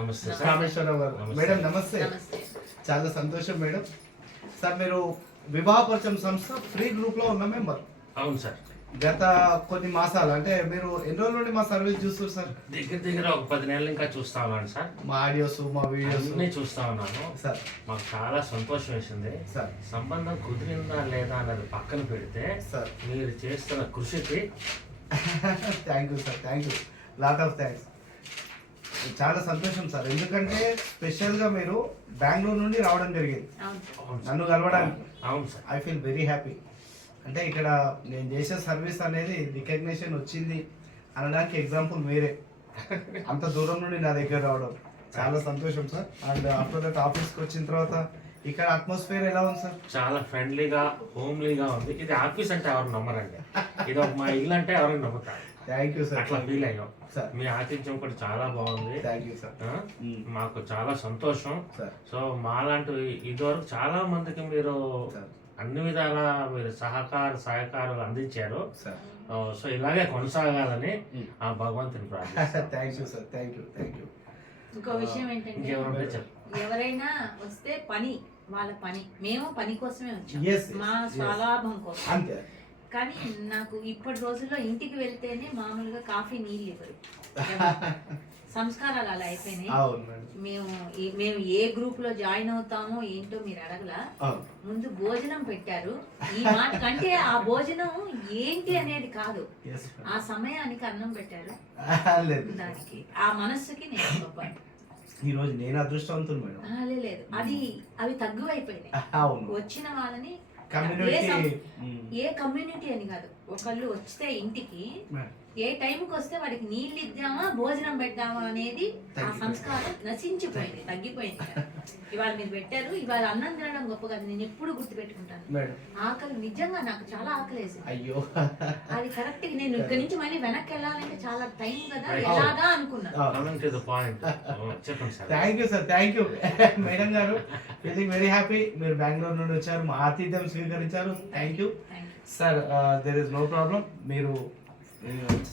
నమస్తే రామేశ్వరరావు గారు. మేడం నమస్తే. చాలా సంతోషం మేడం. సార్ మీరు వివాహ పరిచయం సంస్థ ఫ్రీ గ్రూప్ లో ఉన్న మెంబర్. అవును సార్. గత కొన్ని మాసాలు అంటే మీరు ఎన్ని రోజుల నుండి మా సర్వీస్ చూస్తారు సార్? దగ్గర ఒక 10 నెలలు ఇంకా చూస్తా ఉన్నాను సార్. మా ఆడియోస్ మా వీడియోస్ అన్నీ చూస్తా ఉన్నాను సార్. మాకు చాలా సంతోషం వేసింది సార్. సంబంధం కుదిరిందా లేదా అన్నది పక్కన పెడితే సార్ మీరు చేస్తున్న కృషికి thank you sir. Thank you, lot of thanks. చాలా సంతోషం సార్, ఎందుకంటే స్పెషల్గా మీరు బెంగళూరు నుండి రావడం జరిగింది నన్ను కలవడానికి. అవును sir. I feel very happy. అంటే ఇక్కడ నేను చేసే సర్వీస్ అనేది రికగ్నిషన్ వచ్చింది అనడానికి ఎగ్జాంపుల్ మీరే. అంత దూరం నుండి నా దగ్గర రావడం చాలా సంతోషం సార్. అండ్ ఆఫ్టర్ దట్ ఆఫీస్కి వచ్చిన తర్వాత ఇక్కడ అట్మాస్ఫియర్ ఎలా ఉంది సార్? చాలా ఫ్రెండ్లీగా హోమ్లీగా ఉంది. ఇది ఆఫీస్ అంటే ఎవరు నమ్మరండి, ఇది ఒక మా ఇల్లు అంటే ఎవరు నమ్ముతారు. Thank you sir. అట్లా ఫీల్ అయ్యాం సార్. మీ ఆతిథ్యం కూడా చాలా బాగుంది. Thank you sir. మాకు చాలా సంతోషం సార్. సో మాలాంటి ఇదివరకు చాలా మందికి మీరు అన్ని విధాల మీరు సహకారాలు అందించారు. సో ఇలాగే కొనసాగాలని ఆ భగవంతుని ప్రార్థిస్తాను. Thank you sir. Thank you, thank you. ఇంకో విషయం ఏంటంటే ఎవరైనా వస్తే పని వాళ్ళ పని, మేము పని కోసమే వచ్చాం, మా స్వలాభం కోసం. అంతే. కానీ నాకు ఇప్పటి రోజుల్లో ఇంటికి వెళ్తేనే మామూలుగా కాఫీ నీళ్ళు ఇవ్వరు. సంస్కారాలు అలా అయిపోయినాయి. మేము ఏ గ్రూప్ లో జాయిన్ అవుతామో ఏంటో మీరు అడగలా. ముందు భోజనం పెట్టారు. ఈ మాట కంటే ఆ భోజనం ఏంటి అనేది కాదు, ఆ సమయానికి అన్నం పెట్టారు. దానికి ఆ మనస్సుకి నేను గొప్ప. ఈ రోజు నేను అదృష్టవంతుడు మేడం. లేదు, అవి తగ్గువైపోయినాయి. వచ్చిన వాళ్ళని ఏ కమ్యూనిటీ అని కాదు, ఒకళ్ళు వస్తే ఇంటికి ఏ టైంకి వస్తే వాడికి నీళ్ళు ఇద్దామా భోజనం పెట్టామా అనేది ఆ సంస్కారం నశించిపోయింది, తగ్గిపోయింది. ఇవాళ మీరు పెట్టారు, ఇవాళ అన్నం తినడం గొప్ప కాదు, నేను ఎప్పుడు గుర్తు పెట్టుకుంటాను. ఆకలి నిజంగా నాకు చాలా ఆకలేసి, అయ్యో అది కరెక్ట్. నేను ఇక్కడ నుంచి మళ్ళీ వెనక్కి వెళ్ళాలంటే చాలా టైం కదా, ఎలాగా అనుకున్నాను. Thank you sir. Thank you madam గారు. Feeling very happy. మీరు బెంగళూరు నుండి వచ్చారు, మా ఆతిథ్యం స్వీకరించారు. Thank you sir. There is no problem. మీరు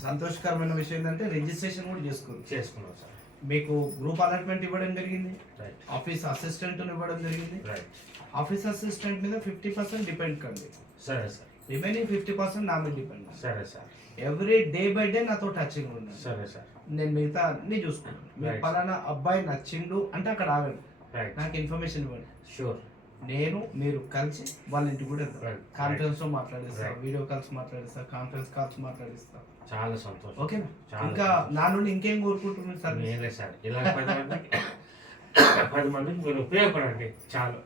సంతోషకరమైన విషయం ఏంటంటే రిజిస్ట్రేషన్ కూడా చేసుకున్నాం సార్. మీకు గ్రూప్ అలాట్మెంట్ ఇవ్వడం జరిగింది, ఆఫీస్ అసిస్టెంట్ ఇవ్వడం జరిగింది. ఆఫీస్ అసిస్టెంట్ మీద 50% డిపెండ్ కండి. సరే సార్. రిమైనింగ్ 50% నా మీద డిపెండ్. సరే sir. Every day by day నాతో టచింగ్ ఉంది. సరే సార్. నేను మిగతా అన్ని చూసుకుంటాను. మీకు పలానా అబ్బాయి నచ్చిండు అంటే అక్కడ ఆగండి, నాకు ఇన్ఫర్మేషన్ ఇవ్వండి. షూర్. నేను మీరు కలిసి వాళ్ళ ఇంటికి కూడా వెళ్తాను. కాన్ఫరెన్స్ లో మాట్లాడిస్తా, వీడియో కాల్స్ మాట్లాడిస్తా, కాన్ఫరెన్స్ కాల్స్ మాట్లాడిస్తా. చాలా సంతోషం. ఓకేనా? ఇంకా నా నుండి ఇంకేం కోరుకుంటున్నాను సార్? నేనే సార్, ఇలా 10 మందికి మీరు ఉపయోగపడండి చాలు.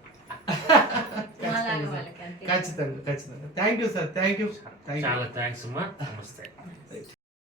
ఖచ్చితంగా ఖచ్చితంగా. Thank you sir. Thank you. చాలా థ్యాంక్స్ అమ్మా. నమస్తే.